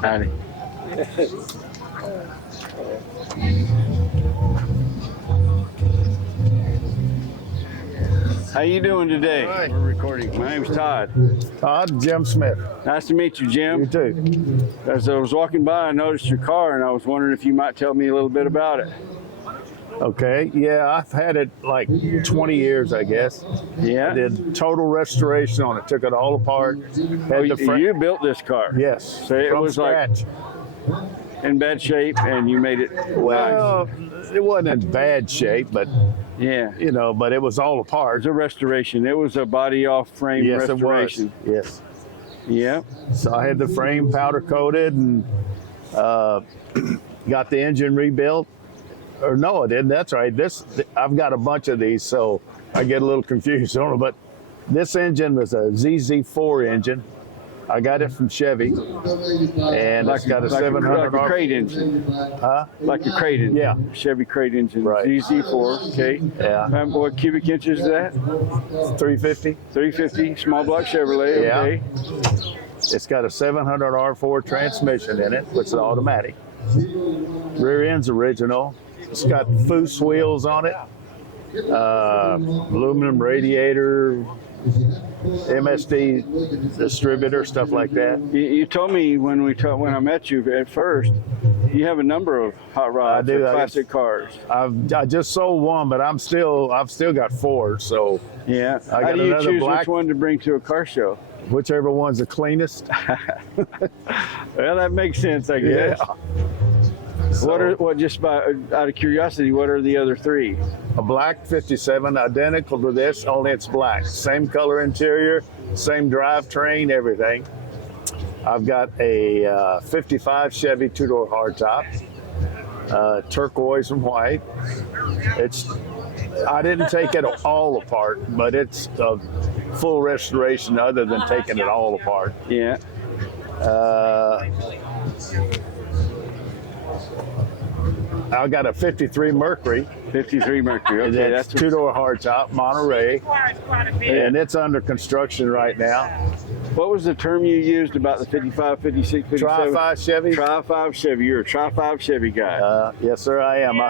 Howdy. How you doing today? All right. We're recording. My name's Todd. Todd, Jim Smith. Nice to meet you, Jim. You too. As I was walking by, I noticed your car, and I was wondering if you might tell me a little bit about it. Okay. Yeah, I've had it like 20 years, I guess. Yeah? I did total restoration on it. Took it all apart. Oh, Had the you built this car? Yes. So it from was scratch. like in bad shape, and you made it Well, nice. it wasn't in bad shape, but Yeah. you know, but it was all It was apart. a restoration. It was a body off frame Yes, restoration. it was. Yes. Yeah. So I had the frame powder coated and got the engine rebuilt. Or no, I didn't. That's right. I've got a bunch of these, so I get a little confused on them. But this engine was a ZZ4 engine. I got it from Chevy, and it's got a 700 like a crate engine. Huh? Like a crate engine. Yeah. Chevy crate engine. Right. ZZ4. Okay. Yeah. What cubic inches is that? 350. 350. Small block Chevrolet. Yeah. Okay. It's got a 700 R4 transmission in it, which is automatic. Rear end's original. It's got Foose wheels on it. Aluminum radiator. MSD distributor, stuff like that. You told me when I met you at first, you have a number of hot rods, I do. or classic cars. I just sold one, but I've still got four. So Yeah. I How got do you another choose black- which one to bring to a car show? whichever one's the cleanest. Well, that makes sense, I guess. Just out of curiosity, what are the other three? A black 57, identical to this, only it's black. Same color interior, same drivetrain, everything. I've got a 55 Chevy two-door hardtop, turquoise and white. I didn't take it all apart, but it's a full restoration other than taking it all apart. Yeah. I got a 53 Mercury. 53 Mercury. Okay, That's that's two-door hardtop, Monterey, and it's under construction right now. What was the term you used about the 55, 56, 57? Tri-5 Chevy. Tri-5 Chevy. You're a Tri-5 Chevy guy. Yes, sir, I am.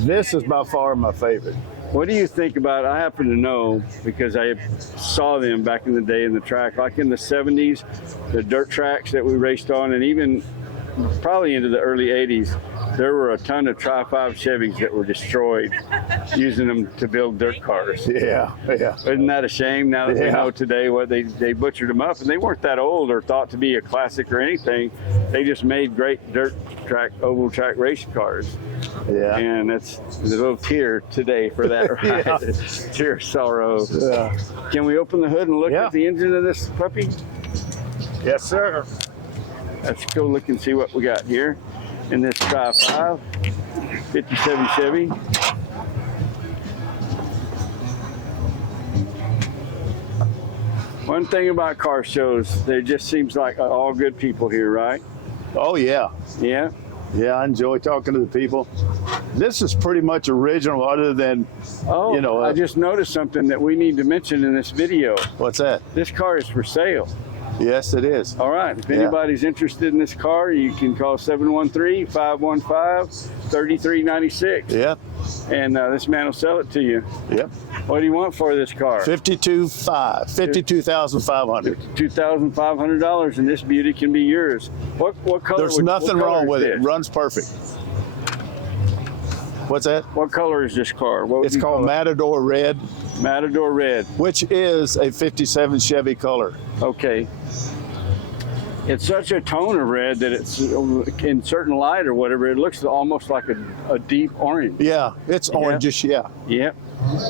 This is by far my favorite. What do you think about, I happen to know, because I saw them back in the day in the track, like in the 70s, the dirt tracks that we raced on, and even probably into the early 80s, there were a ton of Tri-5 Chevys that were destroyed using them to build dirt cars. Yeah. Isn't that a shame now that we know today what they butchered them up, and they weren't that old or thought to be a classic or anything. They just made great dirt track, oval track race cars. Yeah. And that's a little tear today for that ride. Tear of sorrow. Yeah. Can we open the hood and look at the engine of this puppy? Yes, sir. Let's go look and see what we got here in this Tri-5 57 Chevy. One thing about car shows, there just seems like all good people here, right? Oh, yeah. Yeah? Yeah, I enjoy talking to the people. This is pretty much original other than, Oh, you know. I just noticed something that we need to mention in this video. What's that? This car is for sale. Yes, it is. All right, if anybody's interested in this car, you can call 713-515-3396. Yep. And this man will sell it to you. Yep. What do you want for this car? $52,500. $2,500, and this beauty can be yours. What color? There's nothing wrong with it. It This? runs perfect. What's that? What color is this car? What would It's you called call it? Matador Red, Matador Red. which is a 57 Chevy color. Okay. It's such a tone of red that it's in certain light or whatever, it looks almost like a deep orange. Yeah, it's orangish, yeah. Yep.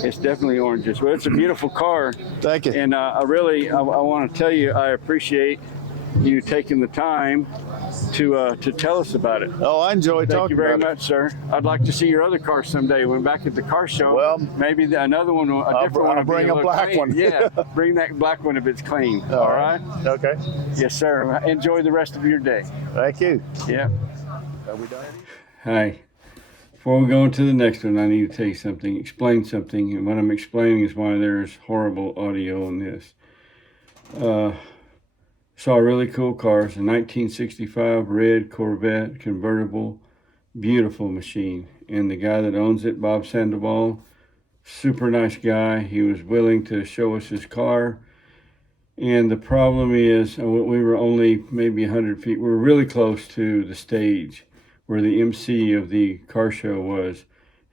It's definitely oranges. Well, it's a beautiful car. Thank you. And I want to tell you, I appreciate you taking the time to tell us about it. Oh, I enjoy Thank talking you very about much, sir. I'd like to see your other car someday. When back at the car show, Well, maybe another one, a different one. I'll bring a black clean. one. Yeah, bring that black one if it's clean. All right. Okay. Yes, sir. Enjoy the rest of your day. Thank you. Yeah. Are we done? Hi. Before we go into the next one, I need to tell you something, explain something, and what I'm explaining is why there's horrible audio on this. Saw a really cool car. It's a 1965 red Corvette convertible, beautiful machine. And the guy that owns it, Bob Sandoval, super nice guy. He was willing to show us his car. And the problem is, we were only maybe 100 feet. We were really close to the stage where the MC of the car show was,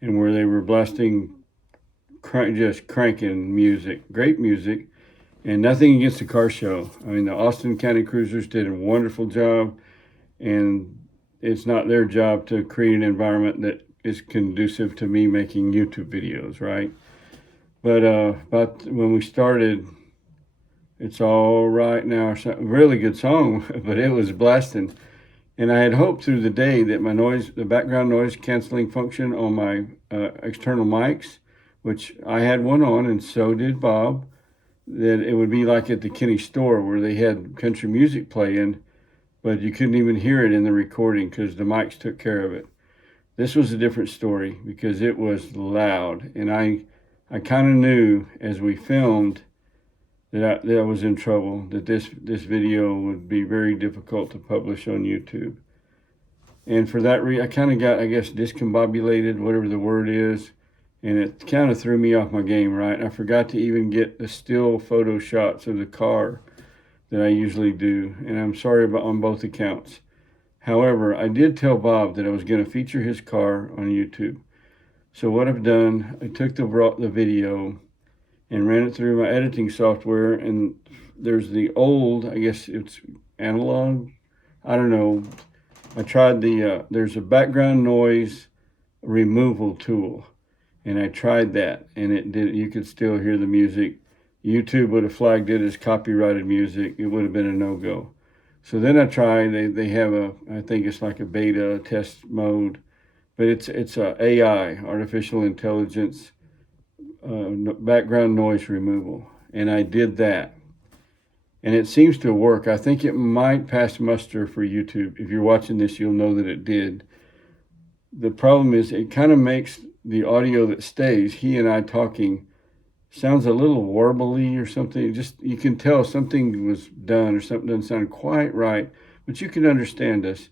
and where they were blasting, just cranking music, great music, and nothing against the car show. I mean, the Austin County Cruisers did a wonderful job, and it's not their job to create an environment that is conducive to me making YouTube videos, right? But about when we started, It's All Right Now, really good song, but it was blasting. And I had hoped through the day that my the background noise canceling function on my external mics, which I had one on and so did Bob, that it would be like at the Kenny store where they had country music playing, but you couldn't even hear it in the recording because the mics took care of it. This was a different story because it was loud, and I kind of knew as we filmed that I was in trouble, that this video would be very difficult to publish on YouTube. And for that reason, I kind of got, I guess, discombobulated, whatever the word is, and it kind of threw me off my game, right? I forgot to even get the still photo shots of the car that I usually do, and I'm sorry on both accounts. However, I did tell Bob that I was going to feature his car on YouTube. So what I've done, I took the video and ran it through my editing software, and there's the old, I guess it's analog, I don't know. I tried there's a background noise removal tool, and I tried that, and it did. You could still hear the music. YouTube would have flagged it as copyrighted music. It would have been a no-go. So then I tried, they have I think it's like a beta test mode, but it's a AI, artificial intelligence, background noise removal, and I did that, and it seems to work. I think it might pass muster for YouTube. If you're watching this, you'll know that it did. The problem is it kind of makes the audio that stays, he and I talking, sounds a little warbly or something. Just, you can tell something was done or something doesn't sound quite right, but you can understand us.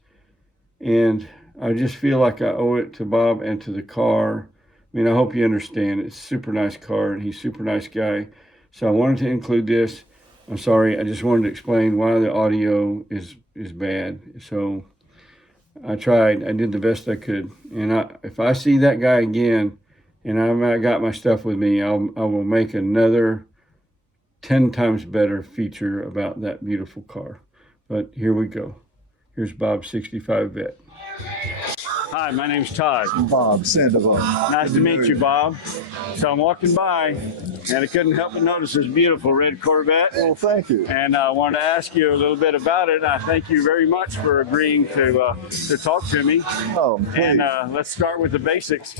And I just feel like I owe it to Bob and to the car. I mean, I hope you understand. It's a super nice car, and he's a super nice guy. So I wanted to include this. I'm sorry, I just wanted to explain why the audio is bad. So I tried. I did the best I could. And if I see that guy again, and I got my stuff with me, I will make another 10 times better feature about that beautiful car. But here we go. Here's Bob's 65 Vet. Hi, my name's Todd. Bob Sandoval. Nice to meet you, Bob. So I'm walking by, and I couldn't help but notice this beautiful red Corvette. Well, thank you. And I wanted to ask you a little bit about it. I thank you very much for agreeing to talk to me. Oh, please. And let's start with the basics.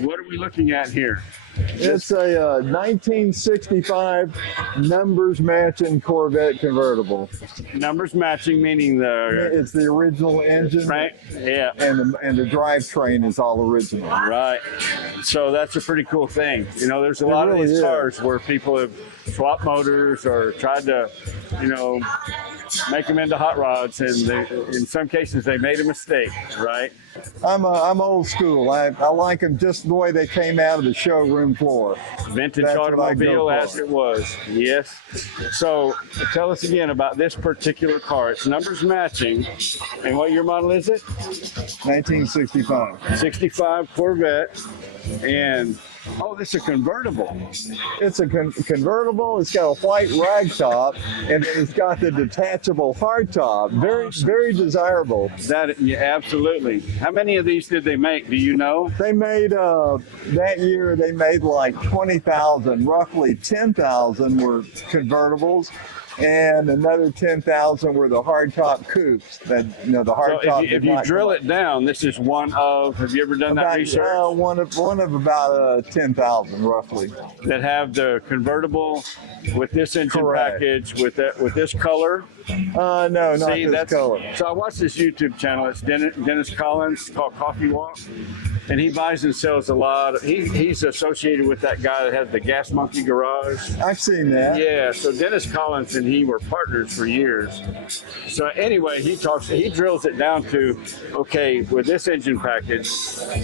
What are we looking at here? It's a 1965 numbers matching Corvette convertible. Numbers matching, meaning It's the original engine, right? Yeah. and the drivetrain is all original. Right. So that's a pretty cool thing. You know, there's a lot of these cars where people have swapped motors or tried to, make them into hot rods, and in some cases they made a mistake, right? I'm old school. I like them just the way they came out of the showroom floor. Vintage That's what I automobile go as for. it was. Yes. So tell us again about this particular car. It's numbers matching. And what year model is it? 1965. 65 Corvette. And oh, this is a convertible. It's a convertible. It's got a white rag top, and it's got the detachable hard top. Very desirable. Yeah, absolutely. How many of these did they make? Do you know? They made that year. They made like 20,000. Roughly 10,000 were convertibles, and another 10,000 were the hardtop coupes. That the hardtop. So if you drill it down, this is one of. Have you ever done that research? One of about 10,000 roughly. That have the convertible with this engine Correct. package with this color. No, not See, this that's color. So I watch this YouTube channel. It's Dennis Collins, called Coffee Walk, and he buys and sells a lot. He's associated with that guy that has the Gas Monkey Garage. I've seen that. Yeah, so Dennis Collins and he were partners for years. So anyway, he drills it down to, okay, with this engine package,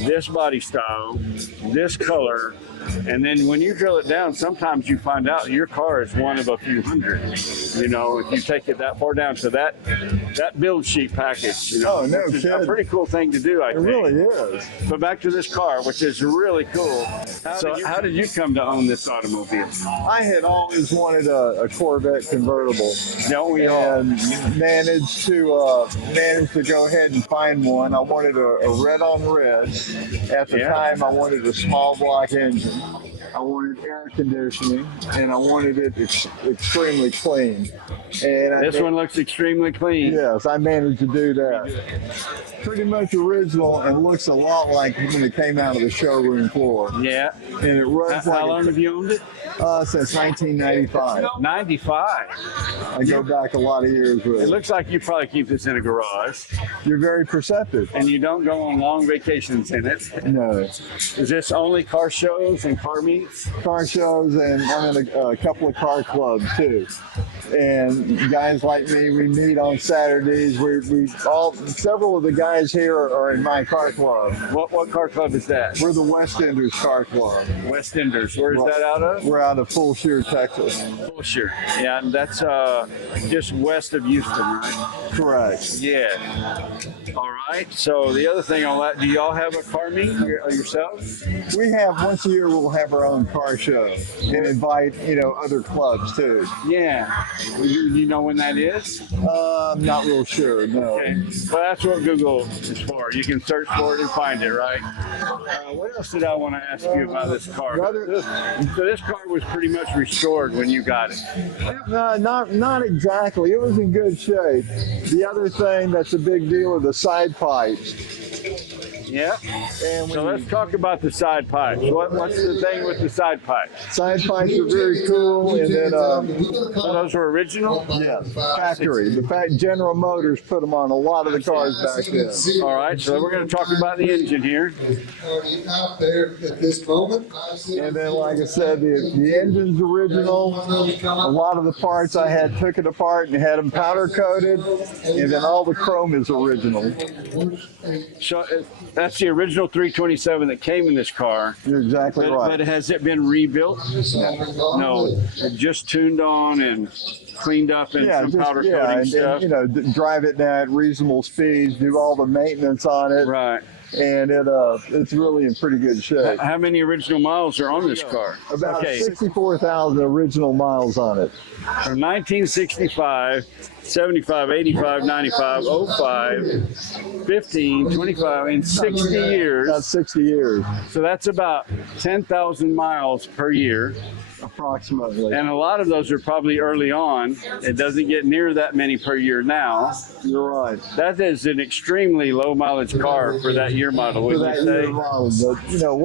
this body style, this color, and then when you drill it down, sometimes you find out your car is one of a few hundred. You know, if you take it that far down to that build sheet package, you know, Oh, no which is a kidding. pretty cool thing to do, I It think. really is. But back to this car, which is really cool. How did you come to own this automobile? I had always wanted a Corvette convertible, Don't we all? and managed to go ahead and find one. I wanted a red on red. At the Yeah. time, I wanted a small block engine. I wanted air conditioning, and I wanted it extremely clean. And This one looks extremely clean. yes, I managed to do that. Pretty much original, and looks a lot like when it came out of the showroom floor. Yeah. And it runs How long have you owned it? since 1995. 95. I go back a lot of years with It it. looks like you probably keep this in a garage, You're very perceptive. and you don't go on long vacations in it. No. Is this only car shows and car meets? Car shows, and I'm in a couple of car clubs too. And guys like me, we meet on Saturdays. Several of the guys here are in my car club. What car club is that? We're the West Enders Car Club. West Enders. Where's that out of? We're out of Full Shear, Texas. Oh, sure. Yeah, and that's just west of Houston, right? Correct. Yeah. All right. So the other thing on that, do y'all have a car meet yourselves? We have once a year. We'll have our own car show and invite other clubs too. Yeah. You know when that is? I'm not real sure. No. Okay. Well, that's what Google is for. You can search for it and find it, right? What else did I want to ask you about this car? So this car was pretty much restored when you got it. No, not exactly. It was in good shape. The other thing that's a big deal are the side pipes. Yeah. And So when let's talk about the side pipes. What's the thing with the side pipes? side pipes are very cool, and then So those were original? yes, factory. The fact General Motors put them on a lot of the cars back then. All right. So we're going to talk about the engine here. Already out there at this moment. And then, like I said, the engine's original. A lot of the parts I had took it apart and had them powder coated, and then all the chrome is original. So that's the original 327 that came in this car. You're exactly But right. has it been rebuilt? No, it just tuned on and cleaned up and some powder coating stuff. and drive it down at reasonable speeds, do all the maintenance on it, Right. and it's really in pretty good shape. How many original miles are on this car? About Okay, 64,000 original miles on it. from 1965, 75, 85, 95, 05, 15, 25, in 60 About years. 60 years, So that's about 10,000 miles per year. approximately. And a lot of those are probably early on. It doesn't get near that many per year now. You're right. That is an extremely low mileage car for that year model, For wouldn't that you year say? model,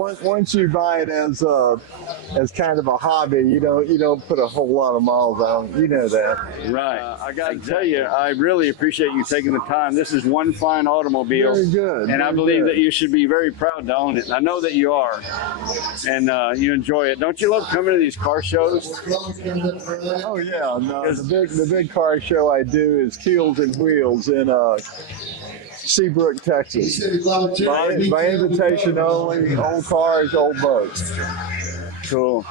but once you buy it as kind of a hobby, you don't put a whole lot of miles on it. You know that. Right. I got to tell you, I really appreciate you taking the time. This is one fine automobile. Very good. And I very believe good. that you should be very proud to own it. I know that you are. And you enjoy it. Don't you love coming to these car shows? Oh yeah, no, the big car show I do is Keels and Wheels in Seabrook, Texas. By invitation only, old cars, old boats. Cool.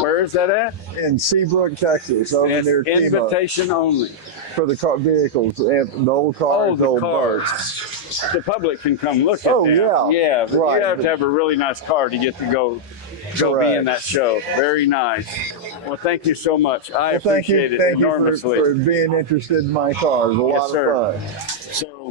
Where is that at? In Seabrook, Texas, over It's near Timo, invitation only. for the car vehicles, and the old cars, The old cars. boats. The public can come look at Oh, them. yeah. Yeah, but Right. you have to have a really nice car to get to go be Correct. in that show. Very nice. Well, thank you so much. I Well, thank appreciate you it for enormously. being interested in my cars. A lot Yes, sir. of fun. So